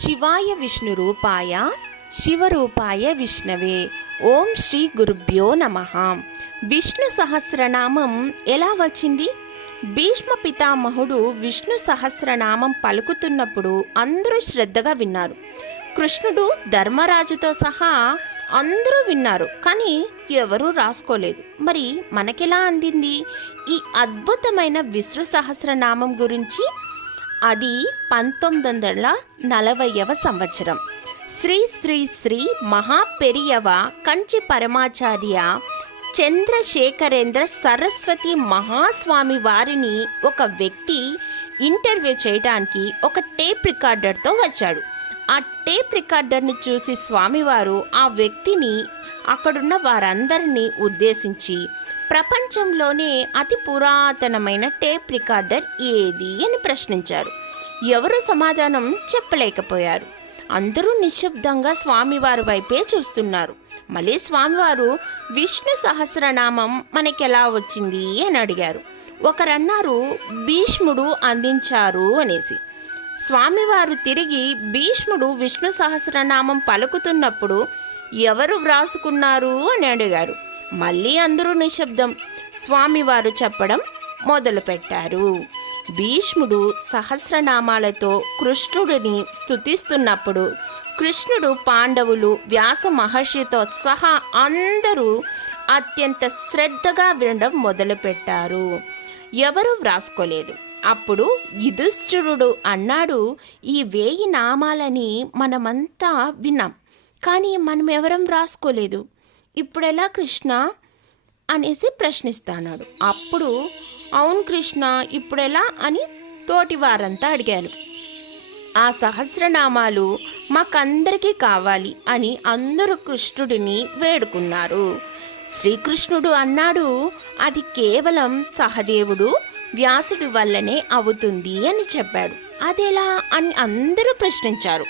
శివాయ విష్ణు రూపాయ శివరూపాయ విష్ణవే. ఓం శ్రీ గురుభ్యో నమః. విష్ణు సహస్రనామం ఎలా వచ్చింది? భీష్మ పితామహుడు విష్ణు సహస్రనామం పలుకుతున్నప్పుడు అందరూ శ్రద్ధగా విన్నారు. కృష్ణుడు ధర్మరాజుతో సహా అందరూ విన్నారు, కానీ ఎవరూ రాసుకోలేదు. మరి మనకెలా అందింది ఈ అద్భుతమైన విష్ణు సహస్రనామం గురించి? అది 1940వ సంవత్సరం శ్రీ శ్రీ శ్రీ మహాపెరియవ కంచి పరమాచార్య చంద్రశేఖరేంద్ర సరస్వతి మహాస్వామి వారిని ఒక వ్యక్తి ఇంటర్వ్యూ చేయడానికి ఒక టేప్ రికార్డర్తో వచ్చాడు. ఆ టేప్ రికార్డర్ని చూసి స్వామివారు ఆ వ్యక్తిని, అక్కడున్న వారందరినీ ఉద్దేశించి ప్రపంచంలోనే అతి పురాతనమైన టేప్ రికార్డర్ ఏది అని ప్రశ్నించారు. ఎవరు సమాధానం చెప్పలేకపోయారు. అందరూ నిశ్శబ్దంగా స్వామివారి వైపే చూస్తున్నారు. మళ్ళీ స్వామివారు విష్ణు సహస్రనామం మనకెలా వచ్చింది అని అడిగారు. ఒకరన్నారు భీష్ముడు అందించారు అనేసి. స్వామివారు తిరిగి భీష్ముడు విష్ణు సహస్రనామం పలుకుతున్నప్పుడు ఎవరు వ్రాసుకున్నారు అని అడిగారు. మళ్ళీ అందరూ నిశ్శబ్దం. స్వామివారు చెప్పడం మొదలుపెట్టారు. భీష్ముడు సహస్రనామాలతో కృష్ణుడిని స్తుతిస్తున్నప్పుడు కృష్ణుడు, పాండవులు, వ్యాస మహర్షితో సహా అందరూ అత్యంత శ్రద్ధగా వినడం మొదలుపెట్టారు. ఎవరూ వ్రాసుకోలేదు. అప్పుడు యుధిష్ఠిరుడు అన్నాడు, ఈ 1000 నామాలని మనమంతా విన్నాం, కానీ మనం ఎవరం రాసుకోలేదు. ఇప్పుడెలా కృష్ణ అనేసి ప్రశ్నిస్తాడు. అప్పుడు అవును కృష్ణ, ఇప్పుడెలా అని తోటి వారంతా అడిగారు. ఆ సహస్రనామాలు మాకందరికీ కావాలి అని అందరూ కృష్ణుడిని వేడుకున్నారు. శ్రీకృష్ణుడు అన్నాడు, అది కేవలం సహదేవుడు, వ్యాసుడి వల్లనే అవుతుంది అని చెప్పాడు. అదెలా అని అందరూ ప్రశ్నించారు.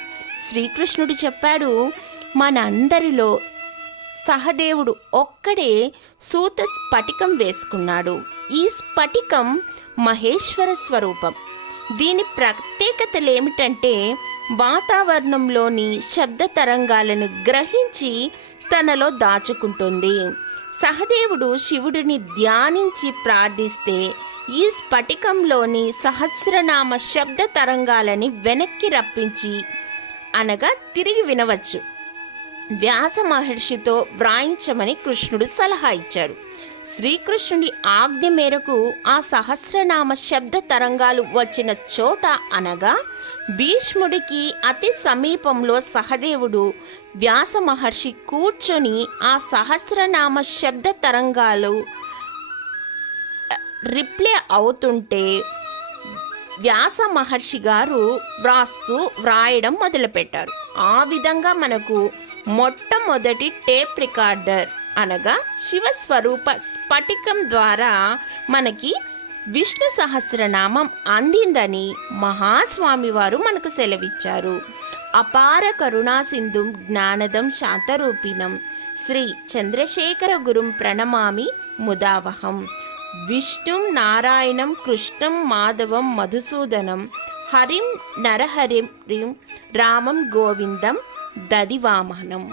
శ్రీకృష్ణుడు చెప్పాడు, మనందరిలో సహదేవుడు ఒక్కడే సూత స్ఫటికం వేసుకున్నాడు. ఈ స్ఫటికం మహేశ్వర స్వరూపం. దీని ప్రత్యేకతలేమిటంటే వాతావరణంలోని శబ్ద తరంగాలను గ్రహించి తనలో దాచుకుంటుంది. సహదేవుడు శివుడిని ధ్యానించి ప్రార్థిస్తే ఈ స్ఫటికంలోని సహస్రనామ శబ్ద తరంగాలని వెనక్కి రప్పించి అనగా తిరిగి వినవచ్చు. వ్యాస మహర్షితో వ్రాయించమని కృష్ణుడు సలహా ఇచ్చాడు. శ్రీకృష్ణుడి ఆజ్ఞ మేరకు ఆ సహస్రనామ శబ్ద తరంగాలు వచ్చిన చోట అనగా భీష్ముడికి అతి సమీపంలో సహదేవుడు, వ్యాస మహర్షి కూర్చొని ఆ సహస్రనామ శబ్ద తరంగాలు రిప్లే అవుతుంటే వ్యాస మహర్షి గారు వ్రాయడం మొదలుపెట్టారు. ఆ విధంగా మనకు మొట్టమొదటి టేప్ రికార్డర్ అనగా శివస్వరూప స్ఫటికం ద్వారా మనకి విష్ణు సహస్రనామం అందిందని మహాస్వామి వారు మనకు సెలవిచ్చారు. అపార కరుణా సింధుం జ్ఞానదం శాంతరూపిణం శ్రీ చంద్రశేఖర గురుం ప్రణమామి ముదావహం. విష్ణుం నారాయణం కృష్ణం మాధవం మధుసూదనం హరిం నరహరిం రామం గోవిందం దదివామనం.